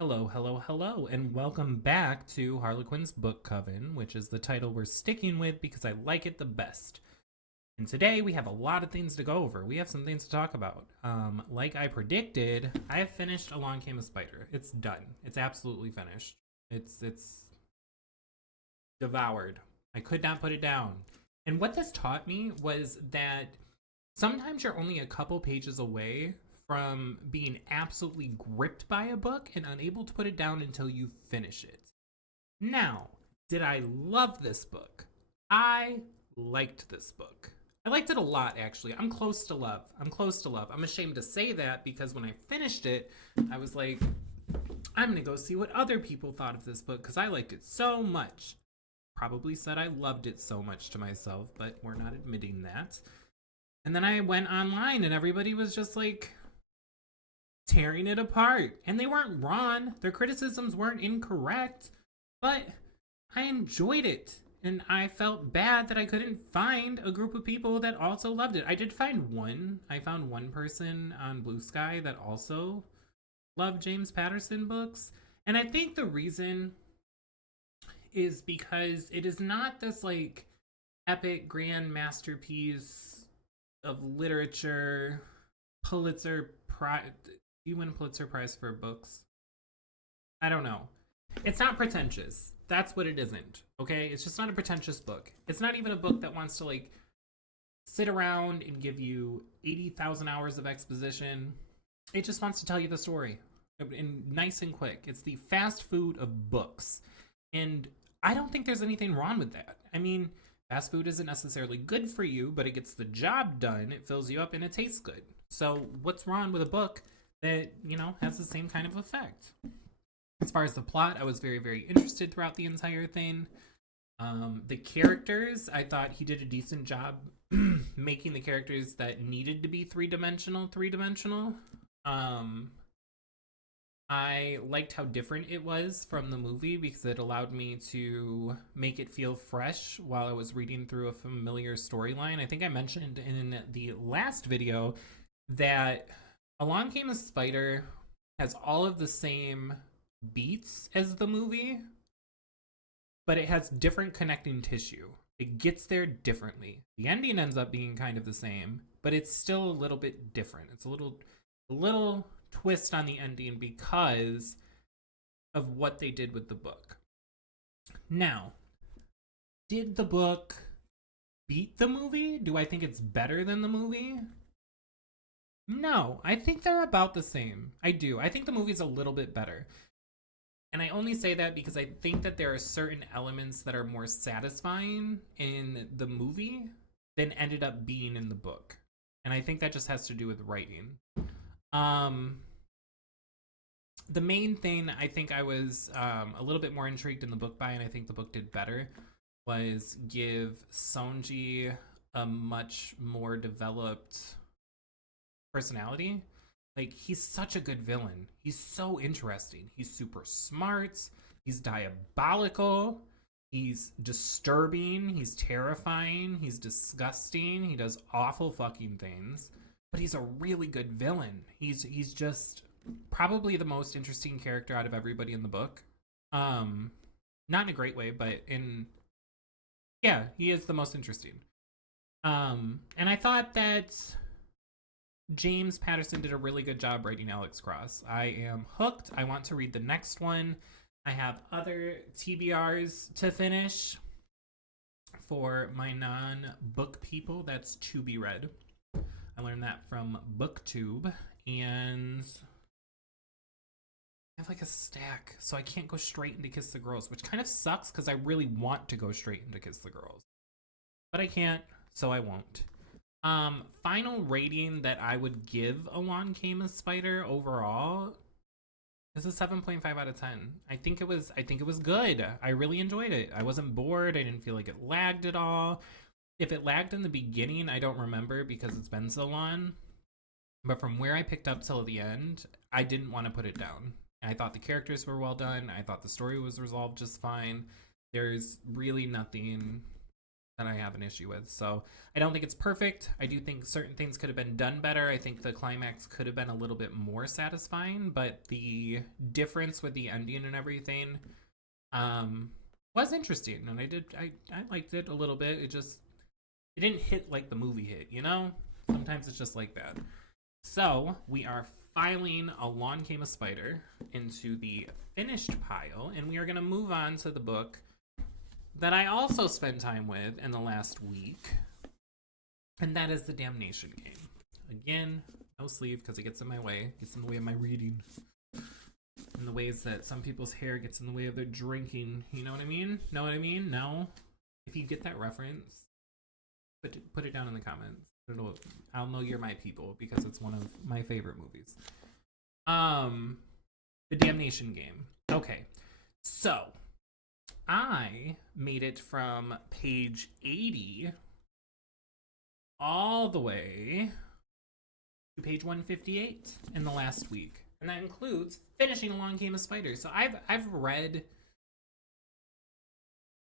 Hello, hello, hello, and welcome back to Harlequin's Book Coven, which is the title we're sticking with because I like it the best. And today we have a lot of things to go over. We have some things to talk about. Like I predicted, I have finished Along Came a Spider. It's done. It's absolutely finished. It's devoured. I could not put it down. And what this taught me was that sometimes you're only a couple pages away from being absolutely gripped by a book and unable to put it down until you finish it. Now, did I love this book? I liked this book. I liked it a lot, actually. I'm close to love. I'm close to love. I'm ashamed to say that because when I finished it, I was like, I'm going to go see what other people thought of this book because I liked it so much. Probably said I loved it so much to myself, but we're not admitting that. And then I went online and everybody was just like tearing it apart. And they weren't wrong. Their criticisms weren't incorrect. But I enjoyed it. And I felt bad that I couldn't find a group of people that also loved it. I did find one. I found one person on Blue Sky that also loved James Patterson books. And I think the reason is because it is not this like epic grand masterpiece of literature. Pulitzer Prize. Do you win a Pulitzer Prize for books? I don't know. It's not pretentious. That's what it isn't. Okay? It's just not a pretentious book. It's not even a book that wants to like sit around and give you 80,000 hours of exposition. It just wants to tell you the story and nice and quick. It's the fast food of books. And I don't think there's anything wrong with that. I mean, fast food isn't necessarily good for you, but it gets the job done. It fills you up and it tastes good. So, what's wrong with a book that, has the same kind of effect? As far as the plot, I was very, very interested throughout the entire thing. The characters, I thought he did a decent job making the characters that needed to be three dimensional. Um, I liked how different it was from the movie because it allowed me to make it feel fresh while I was reading through a familiar storyline. I think I mentioned in the last video that Along Came a Spider has all of the same beats as the movie, but it has different connecting tissue. It gets there differently. The ending ends up being kind of the same, but it's still a little bit different. It's a little twist on the ending because of what they did with the book. Now, did the book beat the movie? Do I think it's better than the movie? No, I think they're about the same. I do. I think the movie's a little bit better. And I only say that because I think that there are certain elements that are more satisfying in the movie than ended up being in the book. And I think that just has to do with writing. Um, the main thing I think I was a little bit more intrigued in the book by, and I think the book did better, was give Sonji a much more developed personality. Like, he's such a good villain. He's so interesting. He's super smart. He's diabolical. He's disturbing. He's terrifying. He's disgusting. He does awful fucking things. But he's a really good villain. He's just probably the most interesting character out of everybody in the book. Not in a great way, but in yeah, he is the most interesting. And I thought that James Patterson did a really good job writing Alex Cross. I am hooked. I want to read the next one. I have other TBRs to finish for my non-book people. That's to be read. I learned that from BookTube, and I have like a stack, so I can't go straight into Kiss the Girls, which kind of sucks because I really want to go straight into Kiss the Girls. But I can't, so I won't. Final rating that I would give Along Came a Spider overall is a 7.5 out of 10. I think it was good. I really enjoyed it. I wasn't bored. I didn't feel like it lagged at all. If it lagged in the beginning, I don't remember because it's been so long. But from where I picked up till the end, I didn't want to put it down. I thought the characters were well done. I thought the story was resolved just fine. There's really nothing that I have an issue with. So I don't think it's perfect. I do think certain things could have been done better. I think the climax could have been a little bit more satisfying, but the difference with the ending and everything was interesting, and I liked it a little bit. It didn't hit like the movie hit, you know? Sometimes it's just like that. So we are filing Along Came a Spider into the finished pile, and we are going to move on to the book that I also spent time with in the last week, and that is The Damnation Game. Again, no sleeve because it gets in my way. Gets in the way of my reading. In the ways that some people's hair gets in the way of their drinking. You know what I mean? Know what I mean? No? If you get that reference, put it down in the comments. I'll know you're my people because it's one of my favorite movies. The Damnation Game. Okay. So, I made it from page 80 all the way to page 158 in the last week. And that includes finishing Along Came a Spider. So I've read,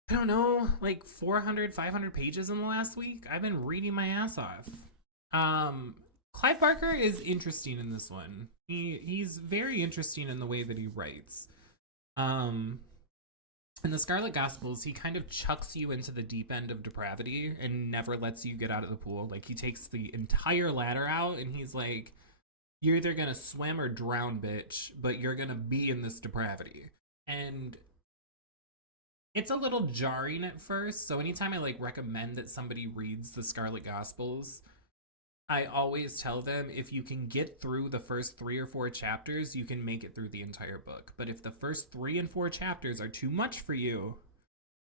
I don't know, like 400, 500 pages in the last week. I've been reading my ass off. Clive Barker is interesting in this one. He's very interesting in the way that he writes. In the Scarlet Gospels, he kind of chucks you into the deep end of depravity and never lets you get out of the pool. Like, he takes the entire ladder out and he's like, you're either gonna swim or drown, bitch, but you're gonna be in this depravity. And it's a little jarring at first, so anytime I like recommend that somebody reads the Scarlet Gospels, I always tell them if you can get through the first 3 or 4 chapters, you can make it through the entire book. But if the first 3 and 4 chapters are too much for you,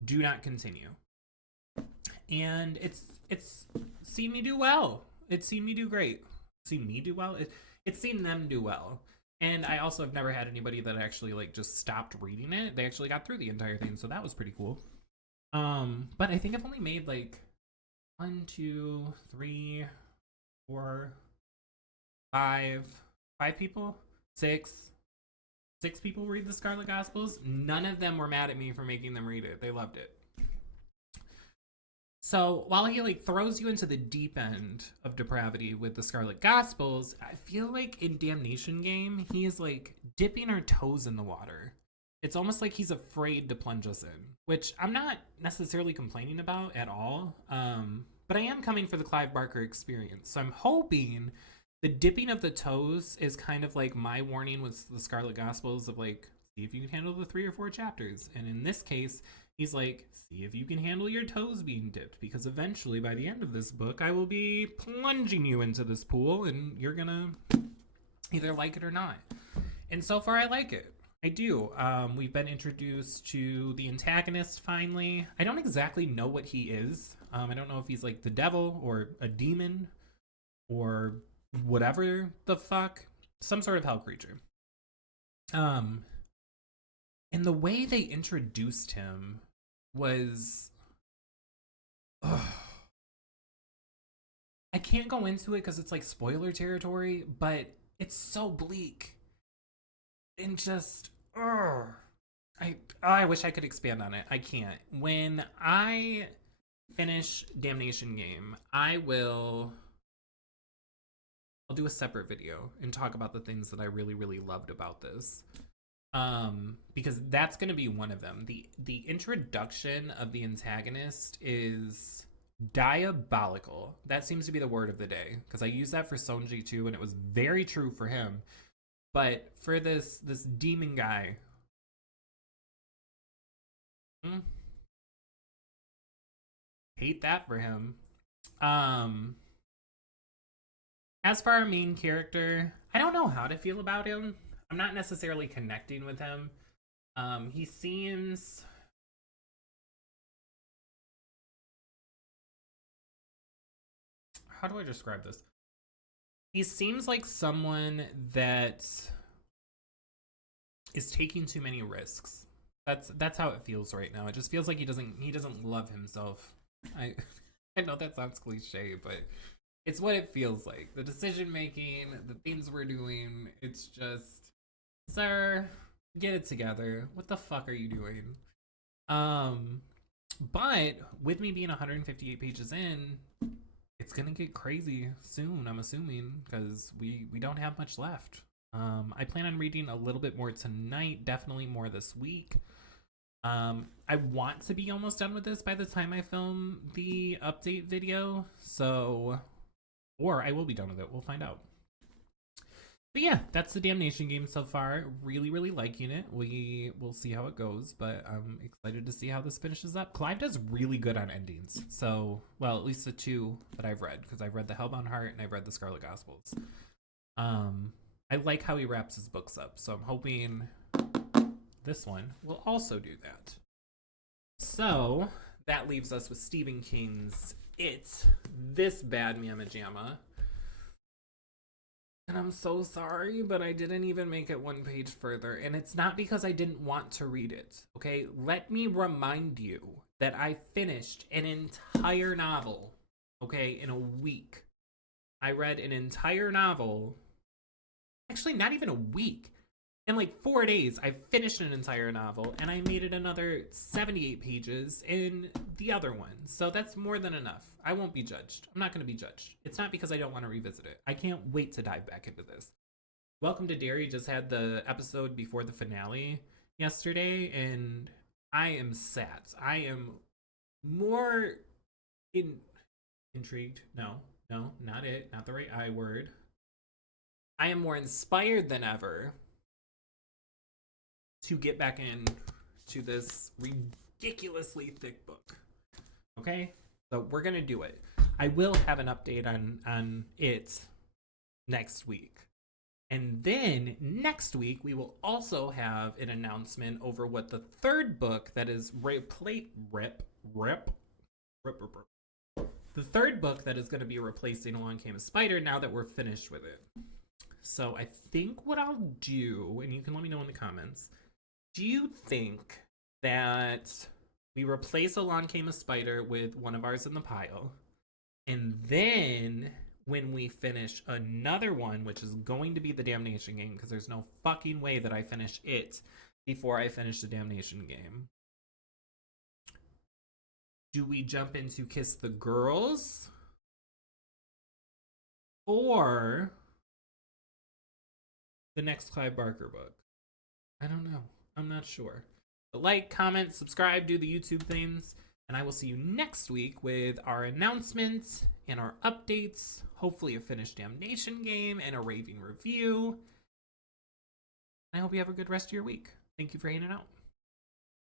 do not continue. And it's seen me do well. It's seen me do great. Seen me do well. It's seen them do well. And I also have never had anybody that actually like just stopped reading it. They actually got through the entire thing, so that was pretty cool. But I think I've only made like 1, 2, 3, 4, 5 people, 6 people read the Scarlet Gospels. None of them were mad at me for making them read it. They loved it. So while he like throws you into the deep end of depravity with the Scarlet Gospels, I feel like in Damnation Game, he is like dipping our toes in the water. It's almost like he's afraid to plunge us in, which I'm not necessarily complaining about at all. But I am coming for the Clive Barker experience. So I'm hoping the dipping of the toes is kind of like my warning with the Scarlet Gospels of like, see if you can handle the 3 or 4 chapters. And in this case, he's like, see if you can handle your toes being dipped, because eventually by the end of this book, I will be plunging you into this pool and you're gonna either like it or not. And so far I like it. I do. We've been introduced to the antagonist finally. I don't exactly know what he is. I don't know if he's like the devil or a demon or whatever the fuck. Some sort of hell creature. And the way they introduced him was... I can't go into it because it's like spoiler territory, but it's so bleak. And just... I wish I could expand on it. I can't. When I finish Damnation Game, I'll do a separate video and talk about the things that I really, really loved about this. Because that's going to be one of them. The introduction of the antagonist is diabolical. That seems to be the word of the day, because I use that for Sonji too, and it was very true for him. But for this demon guy, hate that for him. As for our main character, I don't know how to feel about him. I'm not necessarily connecting with him. He seems... How do I describe this? He seems like someone that is taking too many risks. That's how it feels right now. It just feels like he doesn't love himself. I know that sounds cliche, but it's what it feels like. The decision making, the things we're doing, it's just, sir, get it together. What the fuck are you doing? But with me being 158 pages in, it's gonna get crazy soon, I'm assuming, because we don't have much left. I plan on reading a little bit more tonight, definitely more this week. I want to be almost done with this by the time I film the update video, so, or I will be done with it, we'll find out. But yeah, that's the Damnation game so far. Really, really liking it. We will see how it goes, but I'm excited to see how this finishes up. Clive does really good on endings. So, well, at least the two that I've read, because I've read the Hellbound Heart and I've read the Scarlet Gospels. I like how he wraps his books up, so I'm hoping this one will also do that. So, that leaves us with Stephen King's It, this bad mamma jamma. And I'm so sorry, but I didn't even make it one page further. And it's not because I didn't want to read it, okay? Let me remind you that I finished an entire novel, okay, in a week. I read an entire novel, actually not even a week. In like 4 days, I finished an entire novel, and I made it another 78 pages in the other one. So that's more than enough. I won't be judged. I'm not going to be judged. It's not because I don't want to revisit it. I can't wait to dive back into this. Welcome to Derry just had the episode before the finale yesterday, and I am sad. I am more intrigued. No, not it. Not the right I word. I am more inspired than ever to get back into this ridiculously thick book. Okay? So we're going to do it. I will have an update on it next week. And then next week, we will also have an announcement over what the third book that is the third book that is going to be replacing Along Came a Spider now that we're finished with it. So I think what I'll do, and you can let me know in the comments, do you think that we replace Along Came a Spider with one of ours in the pile, and then when we finish another one, which is going to be the Damnation game, because there's no fucking way that I finish it before I finish the Damnation game, do we jump into Kiss the Girls? Or the next Clive Barker book? I don't know. I'm not sure. But like, comment, subscribe, do the YouTube things, and I will see you next week with our announcements and our updates, hopefully a finished Damnation game and a raving review. I hope you have a good rest of your week. Thank you for hanging out.